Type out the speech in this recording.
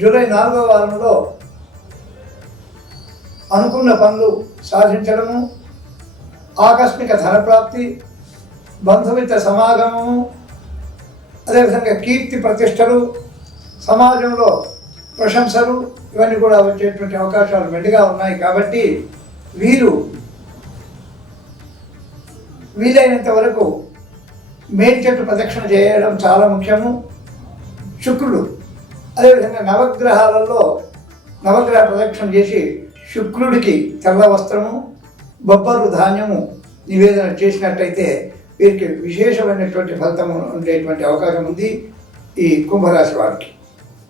July 4వ వారంలో అనుకున్న పనులు సాధించడము, ఆకస్మిక ధనప్రాప్తి, బంధుమిత్ర సమాగమము, అదేవిధంగా కీర్తి ప్రతిష్టలు, సమాజంలో ప్రశంసలు ఇవన్నీ కూడా వచ్చేటువంటి అవకాశాలు మెండుగా ఉన్నాయి. కాబట్టి వీలైనంత వరకు మేలు చెట్టు ప్రదక్షిణ చేయడం చాలా ముఖ్యము. శుక్రుడు అదేవిధంగా నవగ్రహాలలో నవగ్రహ ప్రదక్షిణ చేసి శుక్రుడికి తెల్ల వస్త్రము, బొబ్బర్లు ధాన్యము నివేదన చేసినట్టయితే వీరికి విశేషమైనటువంటి ఫలితము ఉండేటువంటి అవకాశం ఉంది ఈ కుంభరాశి వారికి.